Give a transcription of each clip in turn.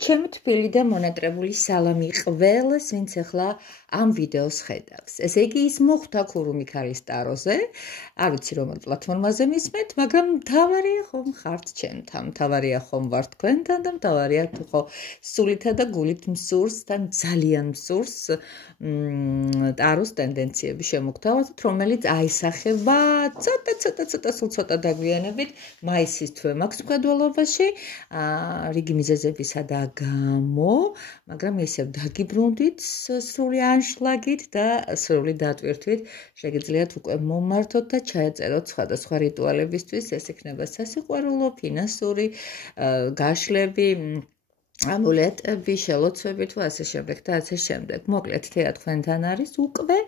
ჩემი თბილი და მონატრებული სალამი ყველას, ვინც ახლა ამ ვიდეოს ხედავს. ესე იგი, ის მოხვდა ქურუმი ქალის ტაროზე. არ ვიცი რომელ პლატფორმაზე მისმენთ, მაგრამ მთავარია ხომ ხართ ჩემთან, მთავარია ხომ ვარ თქვენთან და მთავარია თუ ხო სულითა და გულით მსურს და ძალიან მსურს ტაროს ტენდენციები შემოგთავაზოთ, რომელიც აისახება ცოტა სულ ცოტა დაგვიანებით მაისის თვე მაქვს მხედველობაში, რიგი მიზეზებისა და გამო, მაგრამ ისევ დაგიბრუნდით სრული ანშლაგით და სრული დატვირთვით შეგიძლიათ უკვე მომართოთ და ჩაეწეროთ სხვადასხვა რიტუალებისთვის, ეს იქნება სასიყვარულო, ფინანსური, გაშლები, ამულეტები, შელოცვები თუ ასე შემდეგ და ასე შემდეგ. მოკლედ, თეა თქვენთან არის უკვე,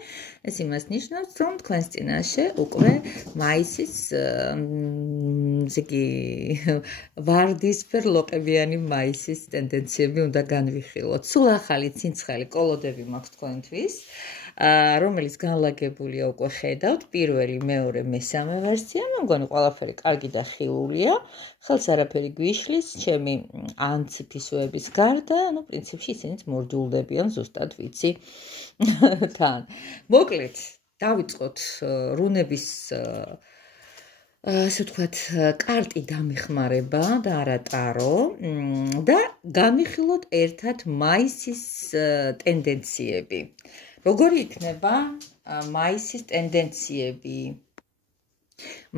ეს იმას ნიშნავს, რომ თქვენს წინაშე უკვე მაისის ზიგი ვარდისფერ ლოყებიანი მაისის ტენდენციები უნდა განვიხილოთ. სულ ახალი ცინცხალი კოლოდები მაქვს თქვენთვის, რომელიც განლაგებულია უკვე ხედავთ, პირველი, მეორე, მესამე ვერსია, მე მგონი ყველაფერი კარგი და ხილულია. ხელს არაფერი გვიშლის, ჩემი ანციფისოების გარდა, პრინციპში ისინიც მორჯულდებიან, ზუსტად ვიცი თან. მოკლედ, დავიწყოთ რუნების ასე ვთქვათ, კარტი დამეხმარება და არა ტარო და განვიხილოთ ერთად მაისის ტენდენციები. როგორი იქნება მაისის ტენდენციები?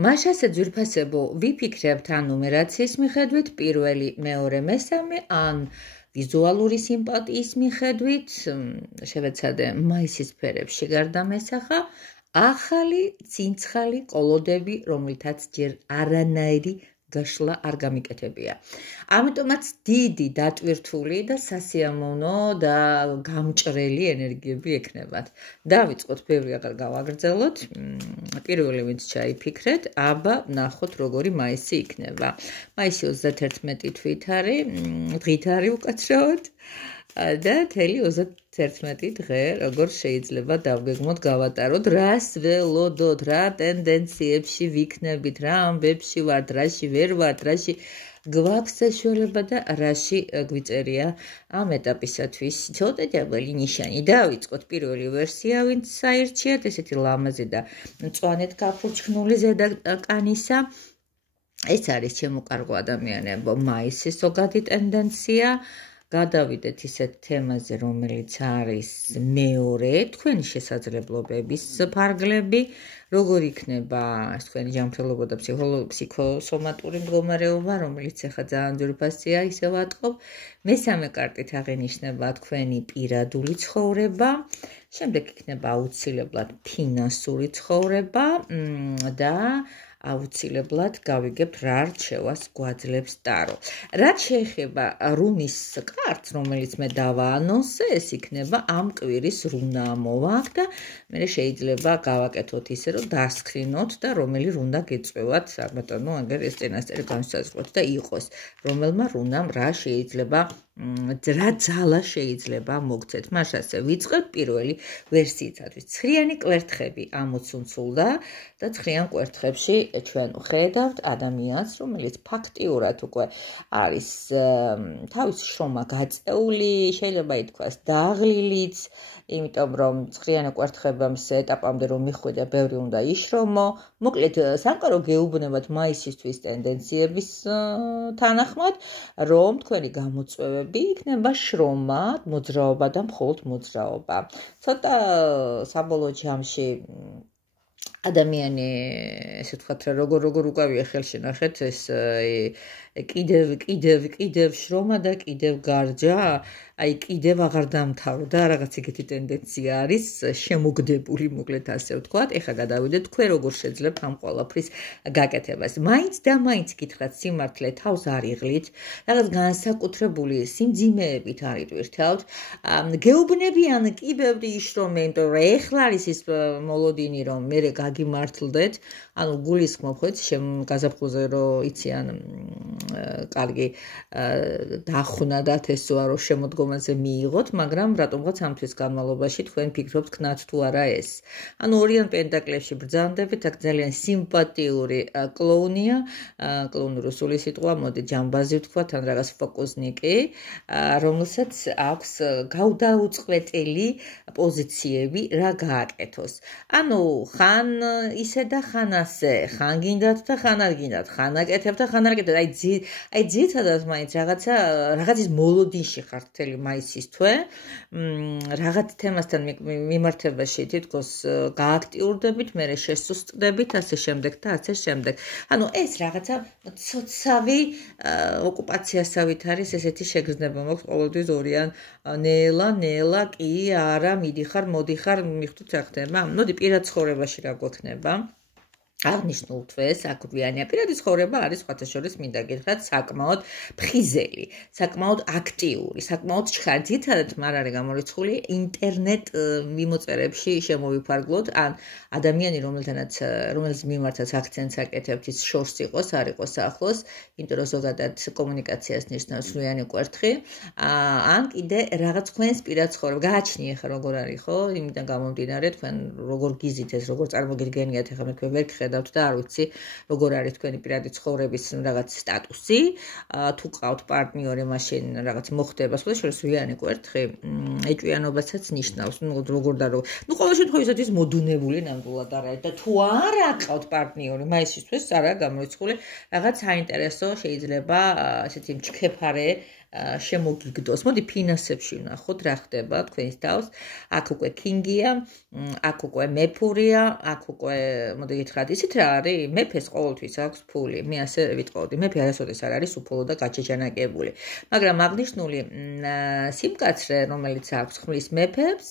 მაშასე ძვირფასებო ვიფიქრებთ ან ნუმერაციის მიხედვით, პირველი, მეორე, მესამე, ან ვიზუალური სიმპათიის მიხედვით, შევეცადე მაისის სფერებში გარდა მესახა, ახალი ცინცხალი კოლოდები, რომლითაც ჯერ არანაირი გაშლა არ გამიკეთებია. ამიტომაც დიდი დატვირთული და სასიამოვნო და გამჭრელი ენერგიები ექნებათ. დავიწყოთ, ბევრი აღარ გავაგრძელოთ. პირველი ვინც ჩაიფიქრეთ, აბა ნახოთ როგორი მაისი იქნება. მაისი 31 თვით არის, დღით არის უკაცრავად და თელი 31 დღე როგორ შეიძლება დავგეგმოთ, გავატაროთ, რას ველოდოთ, რა ტენდენციებში ვიქნებით, რა ამბებში ვართ, რაში ვერ ვართ, რაში გვაქვს საშუალება და რაში გვიწერია ამ ეტაპისათვის ცოტა დაბალი ნიშანი. დავიწყოთ პირველი ვერსია, ვინც საირჩიათ, ესეთი ლამაზი და მწვანედ გაფურჩქნული ზედაკანისა. ეს არის ჩემო კარგო ადამიანებო, მაისის ზოგადი ტენდენცია. გადავიდეთ ისეთ თემაზე, რომელიც არის მეორე, თქვენი შესაძლებლობების ფარგლები, როგორ იქნება თქვენი ჯანმრთელობა და ფსიქოსომატური მდგომარეობა, რომელიც ახლა ძალიან ძვირფასია, ისე ვატყობ. მესამე კარტით აღინიშნება თქვენი პირადული ცხოვრება, შემდეგ იქნება აუცილებლად ფინანსური ცხოვრება და აუცილებლად გავიგებთ რა რჩევას გვაძლევს ტარო. რაც შეეხება რუნის კარტს, რომელიც მე დავაანონსე, ეს იქნება ამ კვირის რუნა მოვაქ და მე შეიძლება გავაკეთოთ ისე, რომ დასკრინოთ და რომელი რუნა გეწევათ, ალბათ აგერ ეს წინასწარი განსაზღვროთ და იყოს, რომელმა რუნამ რა შეიძლება რა ძალა შეიძლება მოგცეთ. მაშასე ვიწყებთ პირველი ვერსიისათვის. ცხრიანი კვერთხები ამოცუნცულდა და ცხრიან კვერთხებში ჩვენ ხედავთ ადამიანს, რომელიც ფაქტიურად უკვე არის თავის შრომა გაწეული, შეიძლება ითქვას დაღლილიც, იმიტომ რომ ცხრიანი კვერთხებამდე ეტაპამდე რომ მიხვიდა, ბევრი უნდა იშრომო. მოკლედ, სამყარო გეუბნებათ მაისისთვის ტენდენციების თანახმად, რომ თქვენი გამოწვევები იქნება შრომა, მოძრაობა და მხოლოდ მოძრაობა. ცოტა საბოლოო ჯამში ადამიანი, ესე ვთქვათ, როგორ უკავია ხელში, ნახეთ, ეს კიდევ შრომა და კიდევ გარჯა, კიდევ აღარ დამთავრდა, რაღაც ეგეთი ტენდენცია არის შემოგდებული, მოკლედ ასე ვთქვათ. ეხლა გადავიდეთ, თქვენ როგორ შეძლებთ ამ ყველაფრის გაკეთებას. მაინც და მაინც გითხრათ სიმართლე, თავს არ იღლით, რაღაც განსაკუთრებული სიმძიმეებით არ იტვირთავთ. გეუბნებიან კი ბევრი იშრომე, იმიტომ რომ ეხლა არის ის მოლოდინი, რომ მერე გაგიმართლდეთ, ანუ გულისხმობ ხო, გაზაფხულზე რომ იციან კარგი დახვნადათ ესოა რომ შემოდგომაზე მიიღოთ, მაგრამ რატომღაც ამ თვის განმავლობაში თქვენ ფიქრობთ ქნათ თუ არა ეს. ანუ ორიან პენტაკლებში ბრძანდებით, აქ ძალიან სიმპათიური კლოუნია, კლოუნი რუსული სიტყვა, მოდი ჯამბაზი ვთქვათ, ან რაღაც ფოკუსნიკი, რომელსაც აქვს გაუდაუწყვეტელი პოზიციები რა გააკეთოს. ანუ ხან ისე და ხან ასე, ხან გინდათ და ხან არ გინდათ, ხან აკეთებ და ხან არ აკეთებ. აი ძირითადად მაინც რაღაცის მოლოდინში ხართ მთელი მაისის თვე, რაღაც თემასთან მიმართებაში თითქოს გააქტიურდებით, მერე შესუსტდებით, ასე შემდეგ და ასე შემდეგ. ანუ ეს რაღაცა ცოცავი ოკუპაციასავით არის ესეთი შეგრძნება მაქვს ყოველთვის ორიან ნელა, კი, არა, მიდიხარ, მოდიხარ, მიხვდით რა ხდება. მოდი პირად ცხოვრებაში რა გვექნება. აღნიშნულ თვეს აკვიანია პირადი ცხოვრება არის სხვათა შორის მინდა გითხრათ საკმაოდ ფხიზელი, საკმაოდ აქტიური, საკმაოდ ძირითადად არ არის გამორიცხული ინტერნეტ მიმოწერებში შემოვიფარგლოთ, ან ადამიანი რომელს მიმართაც აქცენტს აკეთებთ ის შორს იყოს, არ იყოს ახლოს, იმიტომ რომ ზოგადად კომუნიკაციას ნიშნავს სვლიანი კვერთხი, ან კიდე რაღაც თქვენს პირად ცხოვრება გააჩნიე ხა როგორ არის ხო, იმიდან გამომდინარე თქვენ როგორ გიზით ეს, როგორ წარმოგიდგენიათ ახლა მე ვერ ხედავთ და არ ვიცი როგორ არის თქვენი პირადი ცხოვრების რაღაც სტატუსი, თუ ყავთ პარტნიორი, მაშინ რაღაც მოხდება, სხვა შორის სვლიანი კვერთხი ეჭვიანობასაც ნიშნავს, როგორ და როგორ. ყოველ შემთხვევაში ის მოდუნებული ნამდვილად არა და თუ არ აყავთ პარტნიორი, მაისისთვის არა გამორიცხული, რაღაც საინტერესო შეიძლება ესეთი მჩქეფარე შემოგიგდოს. მოდი ფინანსებში ვნახოთ რა ხდება თქვენს თავს. აქ უკვე კინგია, აქ უკვე მეფურია, აქ უკვე მოდი გითხრათ ისეთ რა არის, მეფეს ყოველთვის აქვს ფული. მე ასე ვიტყოდი, მეფე არასოდეს არ არის უფალო და გაჩეჩანაკებული. მაგრამ აღნიშნული სიმკაცრე, რომელიც აქვს ხმლის მეფებს,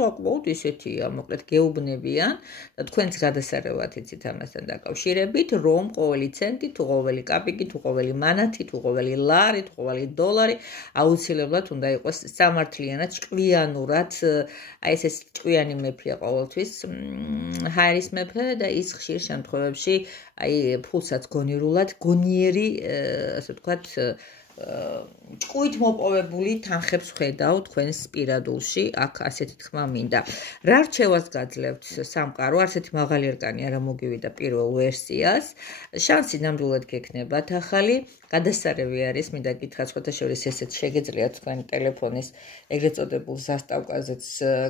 საკმაოდ ისეთია, მოკლედ გეუბნებიან და თქვენც გადასარევად იცით ამასთან დაკავშირებით, რომ ყოველი ცენტი, თუ ყოველი კაპიკი, თუ ყოველი მანათი, თუ ყოველი ლარი, თუ ყოველი $, აუცილებლად უნდა იყოს სამართლიანად, ჭკვიანურად, აი ეს ჭკვიანი მეფეა ყოველთვის, ჰაერის მეფე და ის ხშირ შემთხვევებში აი ფულსაც გონიერი, ასე ვთქვათ, ჭკუით მოპოვებული თანხებს ხედავ თქვენს პირადულში, აქ ასეთი თქმა მინდა. რა რჩევას გაძლევთ სამყარო, ასეთი მაღალი ერკანი არა მოგივიდა პირველ ვერსიას, შანსი ნამდვილად გექნებათ ახალი, გადასარევი არის, მინდა გითხრათ, სხვათა შორის ესეც შეგეძლიათ თქვენი ტელეფონის ეგრეთ წოდებულ ზასტავკაზეც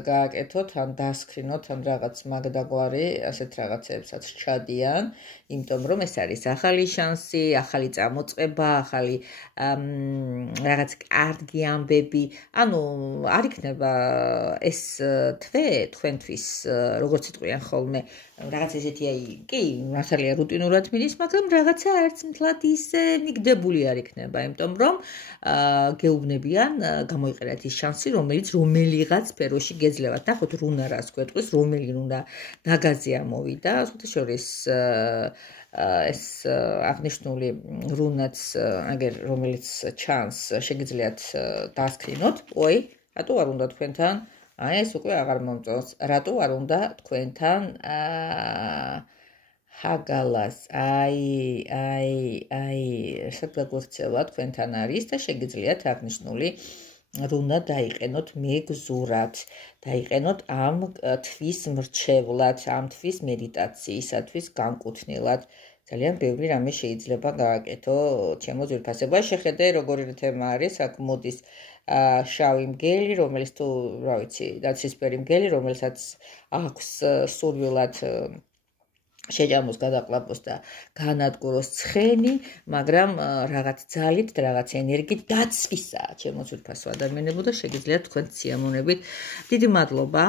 გააკეთოთ, ან დასკრინოთ, ან რაღაც მაგდაგვარი, ასეთ რაღაცებსაც ჩადიან, იმიტომ რომ ეს არის ახალი შანსი, ახალი წამოწყება, ახალი რაღაც კარგი ამბები, ანუ არ იქნება ეს თვე თქვენთვის, როგორც იტყვიან ხოლმე, რაღაც ესეთი აი, კი, მართალია რუტინურად მიდის, მაგრამ რაღაცა ერთმთლად ისე მიგდებული არ იქნება, იმიტომ რომ გეუბნებიან, გამოიყენეთ ის შანსი, რომელიც რომელიღაც სფეროში გეძლევათ. ნახოთ რუნა რას გვეტყვის, რომელი რუნა ნაგაზი ამოვიდა, სხვათა შორის ეს აღნიშნული რუნაც, რომელიც ჩანს, შეგიძლიათ დასკრინოთ. ой, რატო არ უნდა თქვენთან? აი ეს უკვე აღარ მომწონს. რატო არ უნდა თქვენთან ჰაგალას? აი, საერთოდ თქვენთან არის და შეგიძლიათ აღნიშნული რუნა დაიყენოთ მეგზურად, დაიყენოთ ამ თვის მრჩევლად, ამ თვის მედიტაციისათვის განკუთვნილად. ძალიან ბევრი რამე შეიძლება გააკეთო ჩემო ძვირფასებაში. შეხედე როგორი თემა არის, აქ მოდის შავი მგელი, რომელიც თუ რა ვიცი, დაცისფერი მგელი, რომელსაც აქვს სურვილად შეჯამოს გადაყლაპოს და განადგუროს ცხენი, მაგრამ რაღაც ძალით და რაღაც ენერგიით დაცვისაა ჩემო ძვირფასო ადამიანებო და შეგიძლიათ თქვენ სიამოვნებით. დიდი მადლობა,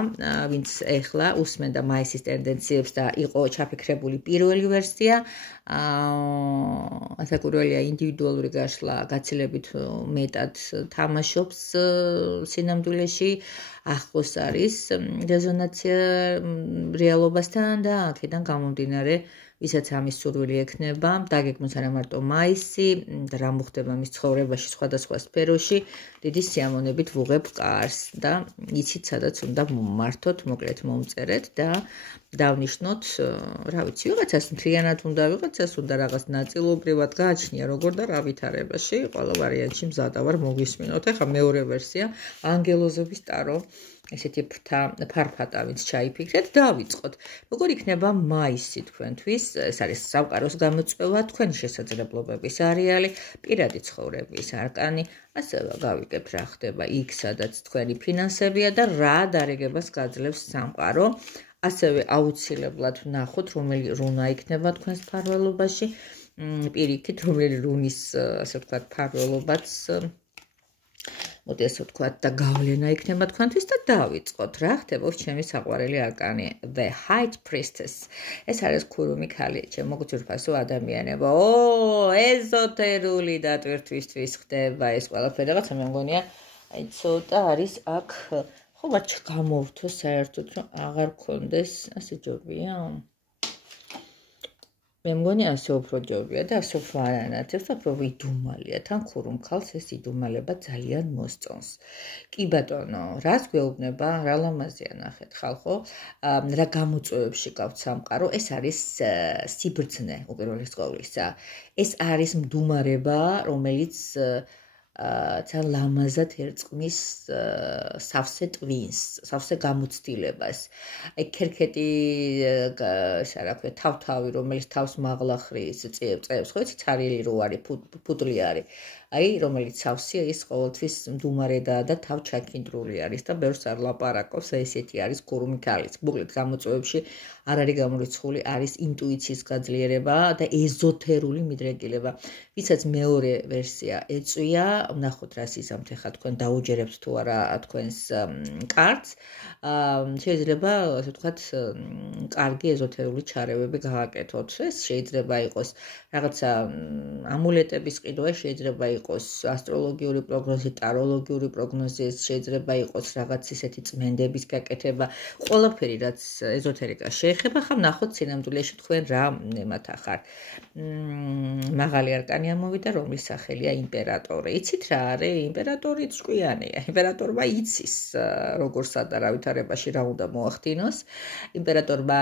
ვინც ეხლა უსმენდა მაისის ტენდენციებს და იყო ჩაფიქრებული პირველი ვერსია. ასაკურველია ინდივიდუალური გაშლა გაცილებით მეტად თამაშობს სინამდვილეში, ახლოს არის რეზონაცია რეალობასთან და აქედან გამომდინარე ვისაც ამის სურვილი ექნება, დაგეგმოს არა მარტო მაისი და რა მოხდება მის ცხოვრებაში სხვადასხვა სფეროში, დიდი სიამოვნებით ვუღებ კარს და იცით, სადაც უნდა მოვმართოთ, მოკლედ მომწერეთ და დავნიშნოთ, რა ვიცი, ვიღაცას მთლიანად უნდა, ვიღაცას უნდა რაღაც ნაწილობრივად გააჩნია, როგორ და რა ვითარებაში, ყველა ვარიანტში მზადა ვარ მოგისმინოთ. ეხლა მეორე ვერსია, ანგელოზების ტარო. ესეთი ფარფატა ვინც ჩაიფიქრეთ, დავიწყოთ. როგორ იქნება მაისი თქვენთვის? ეს არის სამყაროს გამოწვევა, თქვენი შესაძლებლობების არეალი, პირადი ცხოვრების არკანი, ასევე გავიგებთ რა ხდება იქ, სადაც თქვენი ფინანსებია და რა დარიგებას გაძლევს სამყარო. ასევე აუცილებლად ვნახოთ, რომელი რუნა იქნება თქვენს ფარველობაში, პირიქით, რომელი რუნის, ასე ვთქვათ, ფარველობაც მოდი ასე ვთქვათ და გავლენა იქნება თქვენთვის და დავიწყოთ. რა ხდება ჩემი საყვარელი არკანი The High Priestess. ეს არის ქურუმი ქალი, ჩემო გძირფასო ადამიანებო. ეზოტერული დატვირთვისთვის ხდება ეს ყველაფერი, რაღაცა მე მგონია, აი ცოტა არის აქ, ხო მათ გამოვთო საერთოდ, რომ აღარ გქონდეს, ასე ჯობია? მე მგონია ასე უფრო ჯობია და ასე უფრო არ ანათებს, უფრო იდუმალია, თან ქურუმ ქალს ეს იდუმალება ძალიან მოსწონს. კი ბატონო, რას გვეუბნება, რა ლამაზია ნახეთ ხალხო, რა გამოწვევებში გავთ სამყარო, ეს არის სიბრძნე უპირველეს ყოვლისა. ეს არის მდუმარება, რომელიც ძალიან ლამაზად ერწყმის სავსე ტვინს, სავსე გამოცდილებას. აი ქერქეტი, ესა რა ქვია, თავთავი, რომელიც თავს მაღლახრის წევს, ხო იცი, ცარიელი რო არის, ფუტლი არის. აი, რომელიც სავსეა, ის ყოველთვის მდუმარედაა და თავჩაქინდრული არის და ბევრს არ ლაპარაკობს, ესეთი არის ქურუმი ქალის. მოკლედ გამოწვევებში არ არის გამორიცხული, არის ინტუიციის გაძლიერება და ეზოთერული მიდრეკილება. ვისაც მეორე ვერსია ეწვია, ვნახოთ რას იზამთ ახლა თქვენ დაუჯერებთ თუ არა თქვენს კარტს. შეიძლება, ასე ვთქვათ, კარგი ეზოთერული ჩარევები გააკეთოთ. ეს შეიძლება იყოს რაღაცა ამულეტების ყიდვა, შეიძლება იყოს ასტროლოგიური პროგნოზი, ტაროლოგიური პროგნოზი, შეიძლება იყოს რაღაც ისეთი წმენდების გაკეთება, ყველაფერი რაც ეზოთერიკას შეეხება, ხა ვნახოთ სინამდვილეში თქვენ რა ნემათა ხარ. მაღალი არკანი ამოვიდა, რომლის სახელია იმპერატორი. იცით რა არის? იმპერატორი ჭკვიანია. იმპერატორმა იცის როგორსა და რა ვითარებაში რა უნდა მოახდინოს. იმპერატორმა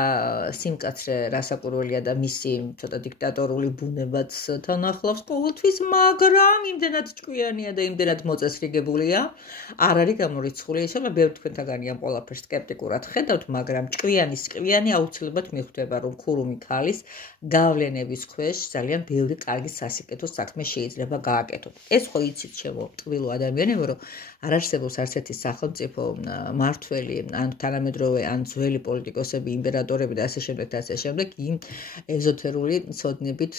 სიმკაცრე რასაკვირველია და მისი ცოტა დიქტატორული ბუნებაც თან ახლავს ყოველთვის, მაგრამ იმდენად ჭკვიანია და იმდენად მოწესრიგებულია, არ არის გამორიცხული. ისე ბევრი თქვენთაგანი ამ ყველაფერს სკეპტიკურად ხედავთ, მაგრამ ჭკვიანი აუცილებლად მიხვდება, რომ ქურუმი ქალის გავლენების ქვეშ ძალიან ბევრი კარგი სასიკეთო საქმე შეიძლება გააკეთოთ. ეს ხო იცით ჩემო ტყვილო ადამიანებო, რომ არ არსებობს არც ერთი სახელმწიფო მართველი, ან თანამედროვე, ან ძველი პოლიტიკოსები, იმპერატორები და ასე შემდეგ და ასე შემდეგ, იმ ეზოთერული ცოდნებით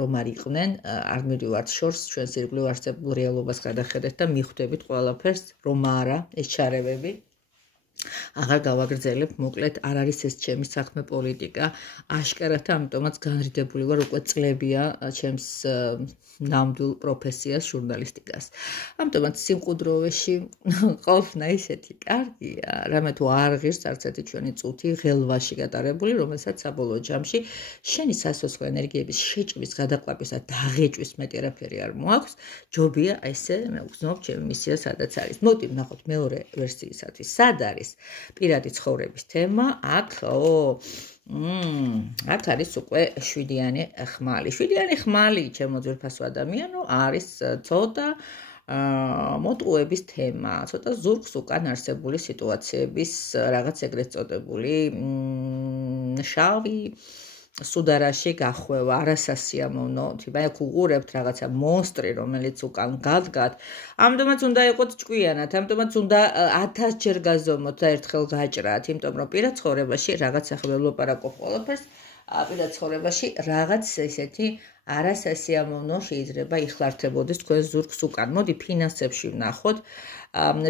რომ არ იყვნენ, არ მივდივართ შორს ჩვენს ირგვლივ არსებულ რეალობას გადახედეთ და მიხვდებით ყველაფერს, რომ არა ეს ჩარევები. აღარ გავაგრძელებ, მოკლედ არ არის ეს ჩემი საქმე პოლიტიკა, აშკარად, ამიტომაც განრიდებული ვარ უკვე წლებია ჩემს ნამდვილ პროფესიას, ჟურნალისტიკას. ამიტომაც სიმყუდროვეში ყოფნა ისეთი კარგია, რამე თუ არ ღირს არც ერთი ჩვენი წუთი ღელვაში გატარებული, რომელსაც საბოლოო ჯამში შენი სასოცხო ენერგიების შეჭრის, გადაყვების და დაღეჭვის მეტი არაფერი არ მოაქვს, ჯობია ესე მე ვგზნობ ჩემი მისია სადაც არის. მოდი ვნახოთ მეორე ვერსიისათვის, სად არის პირადი ცხოვრების თემა, აქ აქ არის უკვე 7-იანი ხმალი. 7-იანი ხმალი, ჩემო ძვირფასო ადამიანო, არის ცოტა მოტყუების თემა, ცოტა ზურგს უკან არსებული სიტუაციების რაღაც ეგრეთ წოდებული შავი სუდარაში გახვევა, არასასიამოვნო, თიბა აქ უყურებთ რაღაცა მონსტრი, რომელიც უკან გადგათ. ამიტომაც უნდა იყოთ ჭკვიანად, ამიტომაც უნდა 1000-ჯერ გაზომოთ და ერთხელ გაჭრათ, იმიტომ რომ პირად ცხოვრებაში რაღაც ახლა ველაპარაკობ ყველაფერს, პირად ცხოვრებაში რაღაც ესეთი არასასიამოვნო შეიძლება იხლართებოდეს თქვენ ზურგს უკან. მოდი ფინანსებში ვნახოთ.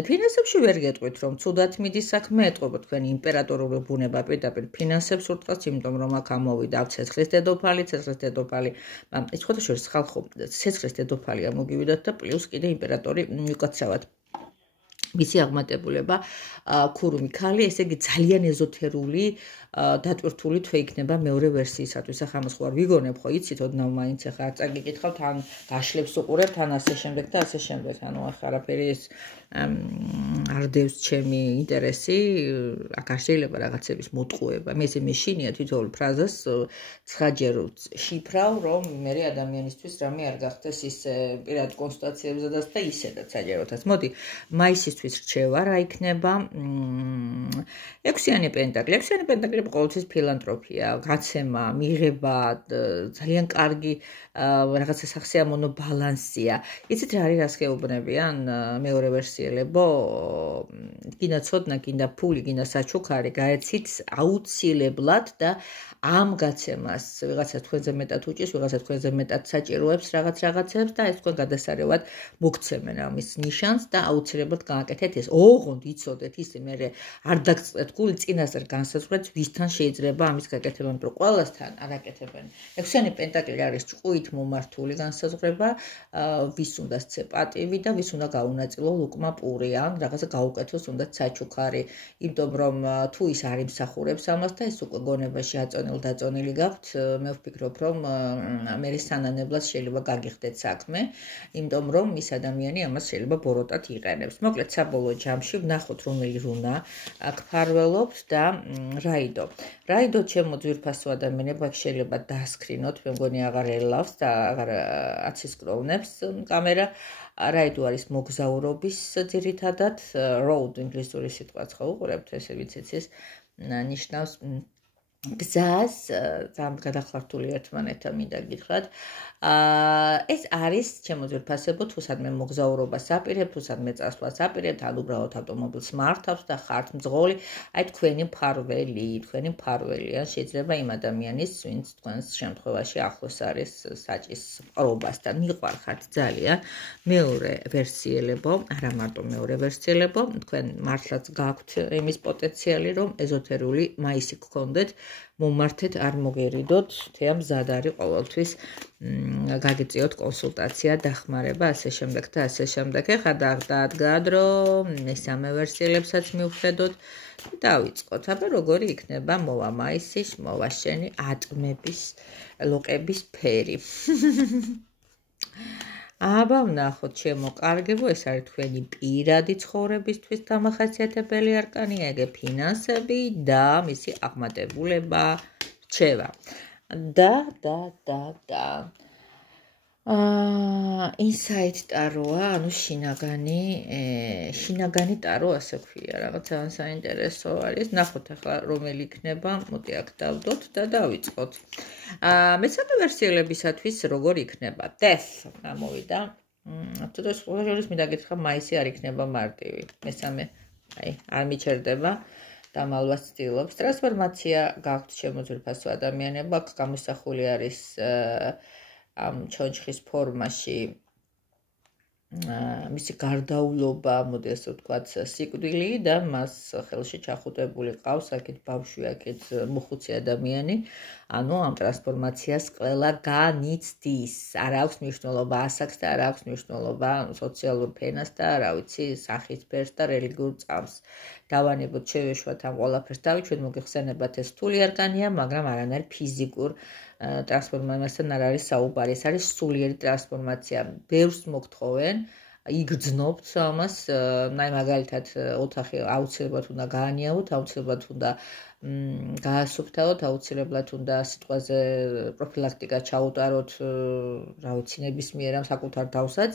ფინანსებში ვერ გეტყვით, რომ ცუდად მიდის საქმე, ეტყობა თქვენი იმპერატორული ბუნება პირდაპირ ფინანსებს ურტყავს, იმიტომ რომ აქ ამოვიდა ცეცხლის დედოფალი, ეს ხოთაშორის ხალხო, ცეცხლის დედოფალი ამოგივიდათ და პლუს კიდე იმპერატორი უკაცრავად. მისი აღმატებულება ქურუმი ქალი, ესე იგი ძალიან ეზოთერული დატვირთული თვე იქნება მეორე ვერსიისათვის. ახლა ამას ხوار ვიგონებ, ხო იცით, ოდნავ მაინც ახლა არ წაგიკითხავთ, თან გაშლებს უყურებთ, თან ასე შემდეგ და ასე შემდეგ. ანუ ახლა არაფერი ეს არ დევს ჩემი ინტერესი, აქ არ შეიძლება რაღაცების მოტყუება. მე ესე მეშინია თითოეულ ფრაზას ცხრაჯერ შიფრავ, რომ მე ადამიანისთვის რამე არ გახდეს ისე პირად კონსტატაციებზადაც და ისედაც საჯაროთაც. მოდი, მაისისთვის რჩევა რა იქნება? 6-იანი პენტაკლი. 6-იანი პენტაკლი ყოველთვის ფილანთროპია, გაცემა, მიღება, ძალიან კარგი რაღაცა სახსიამოვნო ბალანსია. იცით რა არის, რას გეუბნებიან მეორე ვერსიელებო? გინდა ცოდნა, გინდა ფული, გინდა საჩუქარი, გაეცით აუცილებლად და ამ გაცემას ვიღაცა თქვენზე მეტად უჭის, ვიღაცა თქვენზე მეტად საჭიროებს რაღაცებს და ეს თქვენ გადასარევად მოგცემენ ამის ნიშანს და აუცილებლად გააკეთეთ ეს. ოღონდ იცოდეთ ისე მე არ დაგწყეთ გული წინასწარ განსაზღვრეთ ვისთან შეიძლება ამის გაკეთება, მაგრამ ყველასთან არ აკეთებენ. 6-იანი პენტაკლი არის ჭყუით მომართული განსაზღვრება, ვის უნდა სცე პატივი და ვის უნდა გაუნაწილო ლუკმა პური ან რაღაცა გაუკეთოს უნდა საჩუქარი, იმიტომ რომ თუ ის არ იმსახურებს ამას და ეს უკვე გონებაში აწონილ-დაწონილი გაქვთ, მე ვფიქრობ რომ მე სანანებლად შეიძლება გაგიხდეთ საქმე, იმიტომ რომ ის ადამიანი ამას შეიძლება ბოროტად იყენებს. მოკლედ საბოლოო ჯამში ვნახოთ რომელი руна აქ ფარველობთ და რაიდო. რაიდო ჩემო ძვირფასო ადამიანებო, აქ შეიძლება დასკრინოთ, მე მგონი აღარ ელავს და აღარ აცისკროვნებს კამერა. რაიდო არის მოგზაურობის ძირითადად, road ინგლისური სიტყვაც ხო უყურებთ, ესე ვიცით ის ნიშნავს გზას, ძალიან გადახლართული ერთმანეთთან მინდა გითხრათ. ეს არის ჩემო ძვირფასებო, თუ სადმე მოგზაურობას აპირებთ, თუ სადმე წასვლას აპირებთ, ან უბრალოდ ავტომობილს მართავს და ხართ მძღოლი, აი თქვენი მფარველი, ან შეიძლება იმ ადამიანის, ვინც თქვენს შემთხვევაში ახლოს არის საჭის ყრობასთან, მიყვარხართ ძალიან. მეორე ვერსიელებო, არა მარტო მეორე ვერსიელებო, თქვენ მართლაც გაქვთ იმის პოტენციალი, რომ ეზოთერული მაისი გქონდეთ, მომართეთ, არ მოგერიდოთ, თეა მზად არის ყოველთვის გაგიწიოთ კონსულტაცია, დახმარება, ასე შემდეგ და ასე შემდეგ. ეხლა დადგა დრო, მესამე ვერსიელებსაც მივხედოთ და დავიწყოთ. აბა როგორი იქნება მოვა მაისის, მოვა შენი ატმების, ლოყების ფერი. აბა ვნახოთ ჩემო კარგებო, ეს არის თქვენი პირადი ცხოვრებისთვის დამახასიათებელი არკანი, ეგ ფინანსები და მისი აღმატებულება, რჩევა. და ინსაით ტაროა, ანუ შინაგანი ტარო, ასე ქვია, რაღაც ძალიან საინტერესო არის. ნახოთ ახლა რომელი იქნება, მოდი აქ დავდოთ და დავიწყოთ. მესამე ვერსიელებისათვის როგორი იქნება? Death გამოვიდა. თუნდაც ყოველთვის მინდა გითხრა, მაისი არ იქნება მარტივი. მესამე, არ მიჩერდება. დამალვას ცდილობს. ტრანსფორმაცია გაქვთ ჩემო ძვირფასო ადამიანებო, აქ გამოსახული არის ამ ჩონჩხის ფორმაში მისი გარდაულობა, მოდი ასე ვთქვათ, სიკვდილი და მას ხელში ჩახუტებული ყავს, აქეთ ბავშვი, აქეთ მოხუცი ადამიანი. ანუ ამ ტრანსფორმაციას ყველა განიცდის. არ აქვს მნიშვნელობა ასაკს და არ აქვს მნიშვნელობა სოციალურ ფენას და რა ვიცი, სახის ფერს და რელიგიურ წამს. დავანებოთ, შევეშვათ ამ ყველაფერს დავით, ჩვენ მოგეხსენებათ ეს რთული არკანია, მაგრამ არანაირ ფიზიკურ ტრანსფორმაციასთან არ არის საუბარი, ეს არის სულიერი ტრანსფორმაცია. ბევრს მოგთხოვენ, იგრძნობთ ამას, მაგალითად ოთახი აუცილებლად უნდა გაანიავოთ, აუცილებლად უნდა გაასუფთავოთ, აუცილებლად უნდა სიტყვაზე პროფილაქტიკა ჩაუტაროთ, რა ვიცი, ნებისმიერ ამ საკუთარ თავსაც.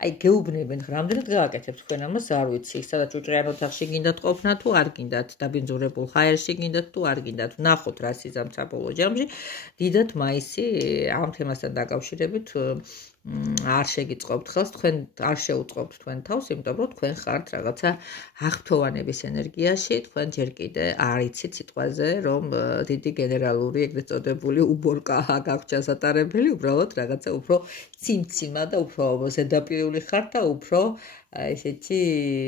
აი გეუბნებენ, რამდენად გააკეთებთ თქვენ ამას, არ ვიცი, სადაც უჭრიან ოთახში გინდათ ყოფნა თუ არ გინდათ, დაბინძურებულ ჰაერში გინდათ თუ არ გინდათ. ვნახოთ რა სიზამ საბოლოო ჯამში. დიდად მაისი ამ თემასთან დაკავშირებით არ შეგიწყობთ ხელს, თქვენ არ შეუწყობთ თქვენ თავს, იმიტომ რომ თქვენ ხართ რაღაცა აღფრთოვანების ენერგიაში, თქვენ ჯერ კიდე არ იცით სიტყვაზე, რომ დიდი გენერალური, ეგრეთ წოდებული უბორკა გაქვთ ჩასატარებელი, უბრალოდ რაღაცა უფრო ციმციმა და უფრო ზედაპირული ხართ და უფრო ესეთი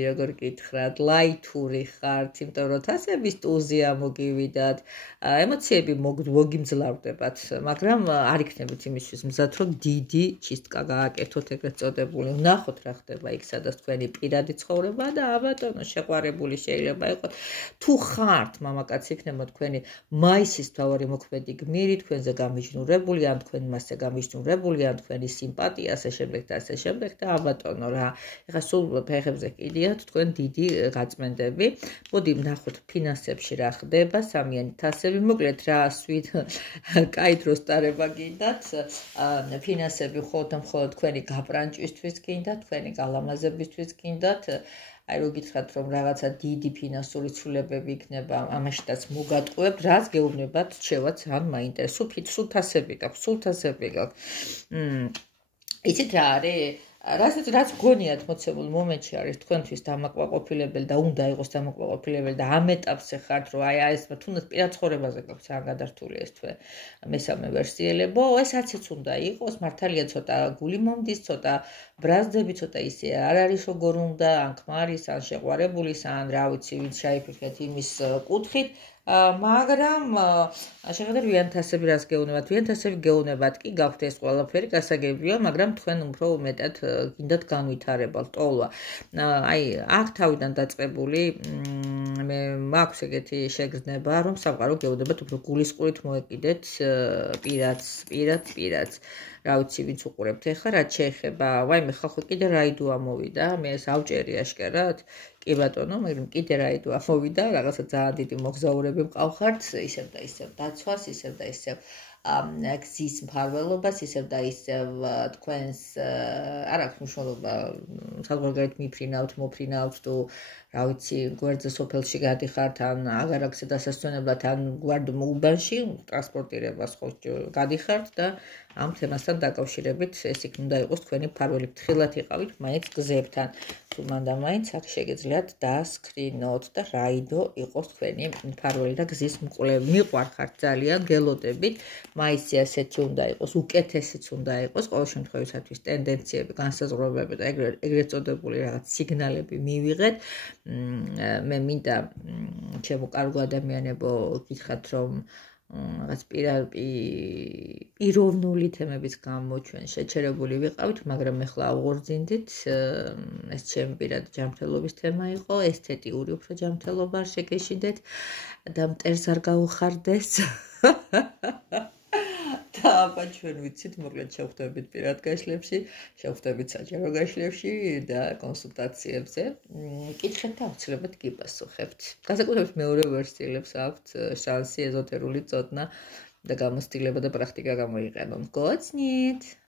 როგორ გითხრათ, ლაითური ხართ, იმიტომ რომ თასების ტუზი ამოგივიდათ, ემოციები მოგიმძლავრდებათ, მაგრამ არ იქნებით იმისთვის მზად, რომ დიდი ჩისტკა გააკეთოთ ეგრეთ წოდებული. ვნახოთ რა ხდება იქ, სადაც თქვენი პირადი ცხოვრება და აბატონო შეყვარებული შეიძლება იყოს. თუ ხართ მამაკაცი იქნება თქვენი მაისის მთავარი მოქმედი გმირი, თქვენზე გამიჯნურებული, ან თქვენ მასზე გამიჯნურებული, ან თქვენი სიმპათია, ასე შემდეგ და ასე შემდეგ და აბატონო რა. ეხლა სულ ფეხებზე კიდიათ თქვენ დიდი გაწმენდები. მოდი ვნახოთ ფინანსებში რა ხდება, სამიანი თასები, მოკლედ რა სვით კაი დროს ტარება გინდათ, ფინანსები მხოლოდ თქვენი გაპრანჭვისთვის გინდათ, თქვენი გალამაზებისთვის გინდათ. აი რო გითხრათ რომ რაღაცა დიდი ფინანსური ცვლილებები იქნება, ამაშიტაც მოგატყუებთ, რაც გეუბნებათ, რჩევაც ან მაინტერესებს, სულ თასები გაქვს. იცით რა არის? რაც გგონიათ მოცემულ მომენტში არის თქვენთვის დამაკმაყოფილებელი და უნდა იყოს დამაკმაყოფილებელი და ამ ეტაპზე ხართ, რომ აი ეს თუნდაც პირად ცხოვრებაზე გაქვთ ძალიან გადართული ეს თვე მესამე ვერსიელებო, ეს არცეც უნდა იყოს, მართალია ცოტა გული მომდის, ცოტა ბრაზდები, ცოტა ისე არ არის როგორ უნდა, ან ქმარის, ან შეყვარებულის, ან რა ვიცი, ვინც შეიფიქრეთ იმის კუთხით, მაგრამ შეხედეთ ვიანთასები რას გეუბნებათ, ვიანთასები გეუბნებათ კი გაქვთ ეს ყველაფერი გასაგებია, მაგრამ თქვენ უფრო მეტად გინდათ განვითარება, ლტოლვა. აი, აქ თავიდან დაწყებული მე მაქვს ეგეთი შეგრძნება, რომ სამყარო გეუბნებათ უფრო გულისყურით მოეკიდეთ პირადს. რა ვიცი, ვინც უყურებთ ეხლა, რაც შეეხება, ვაიმე ხალხო კიდე რაიდო ამოვიდა, მე ეს ავჭერი აშკარად. კი ბატონო, მაგრამ კიდე რაიდო ამოვიდა, რაღაცა ძალიან დიდი მოგზაურები მყავხართ, ისევ და ისევ დაცვას, ისევ და ისევ გზის მფარველობას, ისევ და ისევ თქვენს არ აქვს მნიშვნელობა, საზღვარგარეთ მიფრინავთ, მოფრინავთ თუ რა ვიცი, გვერდზე სოფელში გადიხართ, ან აღარ აქვს დასასვენებლად, ან უბანში ტრანსპორტირებას ხო გადიხართ და ამ თემასთან დაკავშირებით ეს იქ უნდა იყოს თქვენი მფარველი ფრთხილად იყავით მაინც გზებთან. თუ მანდა მაინც აქ შეგიძლიათ დასკრინოთ და რაიდო იყოს თქვენი მფარველი და გზის მკვლევი. მიყვარხართ ძალიან, გელოდებით. მაისი ასეთი უნდა იყოს, უკეთესიც უნდა იყოს, ყოველ შემთხვევისათვის ტენდენციები, განსაზღვრებები და ეგრეთ წოდებული რაღაც სიგნალები მივიღეთ. მე მინდა ჩემო კარგო ადამიანებო გითხრათ რომ რაღაც პიროვნული თემების გამო ჩვენ შეჩერებული ვიყავით, მაგრამ ეხლა ავღორძინდით, ეს ჩემი პირადი ჯანმრთელობის თემა იყო, ესთეტიური უფრო ჯანმრთელობა არ შეგეშინდეთ და მტერს არ გაუხარდეს. და აბა ჩვენ ვიცით, მოკლედ შევხვდებით პირად გაშლებში, შევხვდებით საჯარო გაშლებში და კონსულტაციებზე. კითხეთ და აუცილებლად გიპასუხებთ. განსაკუთრებით მეორე ვერსიელებს აქვთ შანსი ეზოტერული წოდნა და გამოცდილება და პრაქტიკა გამოიყენონ. გოცნით!